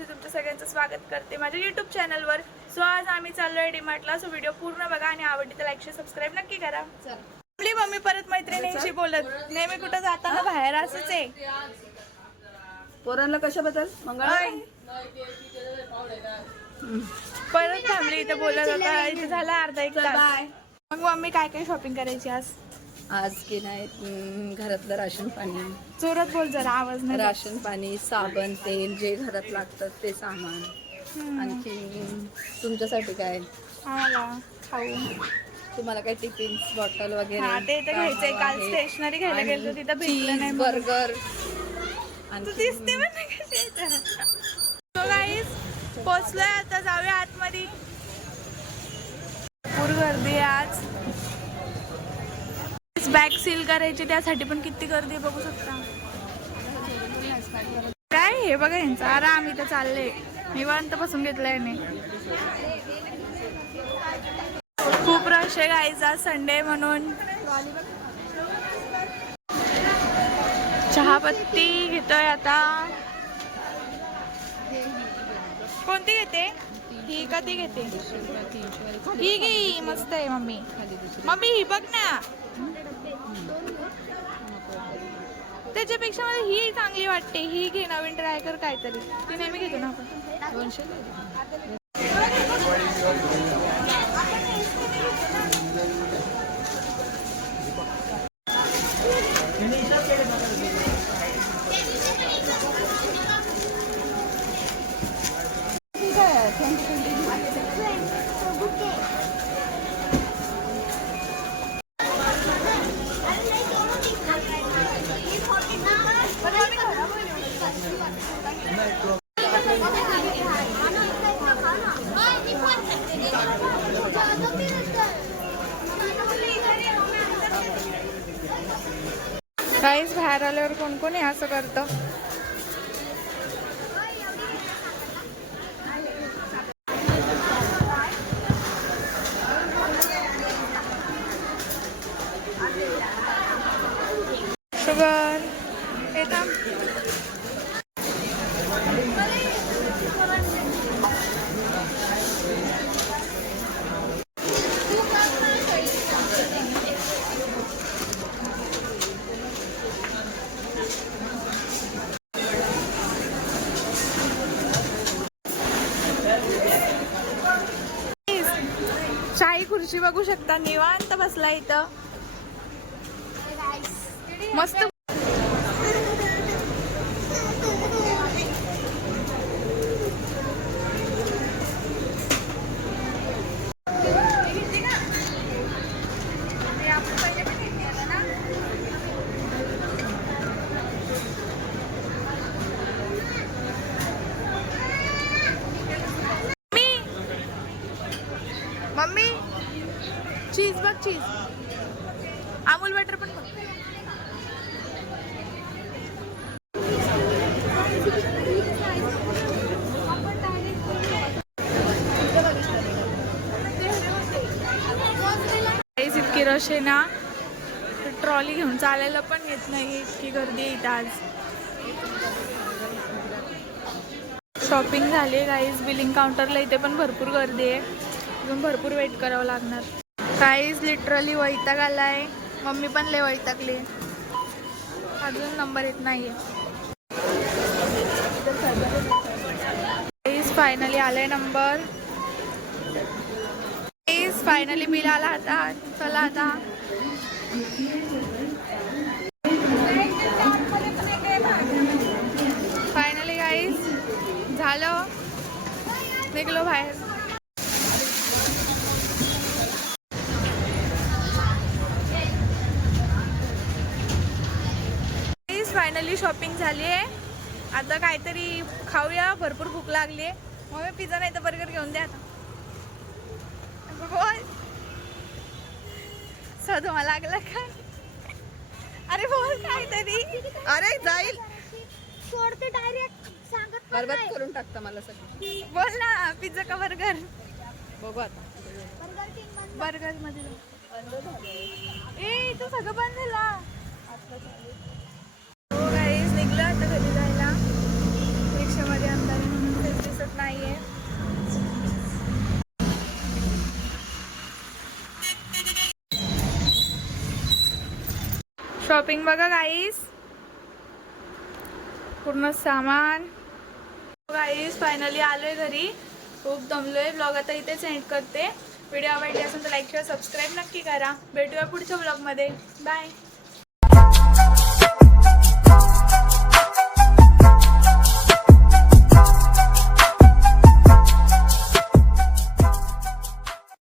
तुमचं सगळ्यांचं स्वागत करते माझ्या यूट्यूब चॅनलवर. सो आज आम्ही चाललोय डीमार्टला. सो व्हिडिओ पूर्ण बघा आणि आवडली तर लाईक सबस्क्राईब नक्की करा. आपली मम्मी परत मैत्रिणींशी बोलत नेहमी कुठं जाताना बाहेर असंच आहे. पोरांना कशाबद्दल मंगळ परत थांबली इथं बोलत होता. इथे झाला अर्धा एक तास. मग मम्मी काय काय शॉपिंग करायची आज की नाही घरातलं राशन पाणी. जोरात बोल जरा, आवाज नाही. राशन पाणी, साबण, तेल जे घरात लागतं ते सामान. आणखी तुमच्यासाठी काय? आम्हाला खाऊ. तुम्हाला काय टिफिन बॉटल वगैरे? हा ते तर घ्यायचंय. काल स्टेशनरी घ्यायला गेलो तिथं भेटलं नाही. बर्गर तू दिसते पोचलोय आता. जाऊया आतमध्ये. भरपूर गर्दी आहे आज. बॅग सील करायची त्यासाठी पण किती गर्दी आहे बघू शकता. काय हे बघा यांचा आराम इथं चालले. निवांत बसून घेतलाय मी. खूप रश आहे गाईज. आज संडे म्हणून. चहापत्ती घेतोय आता. कोणती घेते? ही कधी घेते? ही घे, मस्त आहे मम्मी. मम्मी ही बघ ना. त्याच्यापेक्षा मला ही चांगली वाटते. ही घे, नवीन ट्राय कर काहीतरी. ती नेहमी घेतो ना आपण. 200. काहीच बाहेर आल्यावर कोण कोण हे असं करतं. शुगर येतं. शाही खुर्ची बघू शकता. निवांत बसला इथं. मस्त. मम्मी चीज बघ, चीज. अमूल बटर पण बघ. इतकी रश आहे ना, ट्रॉली घेऊन चालायला पण येत नाही. इतकी गर्दी आहे इथं आज. शॉपिंग झाली गाईज. बिलिंग काउंटरला इथे पण भरपूर गर्दी आहे. अजून भरपूर वेट करावं लागणार. गाईज लिटरली वैताग आलाय. मम्मी पण लय वैतागली. अजून नंबर येत नाहीये. गाईज फायनली आलाय नंबर. गाईज फायनली बिल आला आता. चला आता. फायनली गाईज झालं. निघलो बाहेर. फायनली शॉपिंग झाली आहे. आता काहीतरी खाऊया. भरपूर भूक लागली आहे. मग मी पिझ्झा नाही तर बर्गर घेऊन द्या. बोल सदमा लागला का? अरे बोल काहीतरी. अरे जाईल. सोडते डायरेक्ट सांगत पण बरबाद नाही. करून टाकता मला सगळं. बोल ना, पिझ्झा का बर्गर? बघू आता. बर्गर किंग बंद. बर्गर मध्ये जाऊ. बंद झालंय. ए इथं सगळं बंद झाला. हो गाईस, निघलं आता घरी जायला. रिक्षामध्ये अंधारे म्हणून तेच दिसत नाहीये. शॉपिंग बघा गाईस, पूर्ण सामान. गाईस फायनली आलोय घरी. खूप दमलोय. ब्लॉग आता इथेच एंड करते. व्हिडिओ आवडली असेल तर लाईक शेअर सबस्क्राईब नक्की करा. भेटूया पुढच्या ब्लॉगमध्ये. बाय.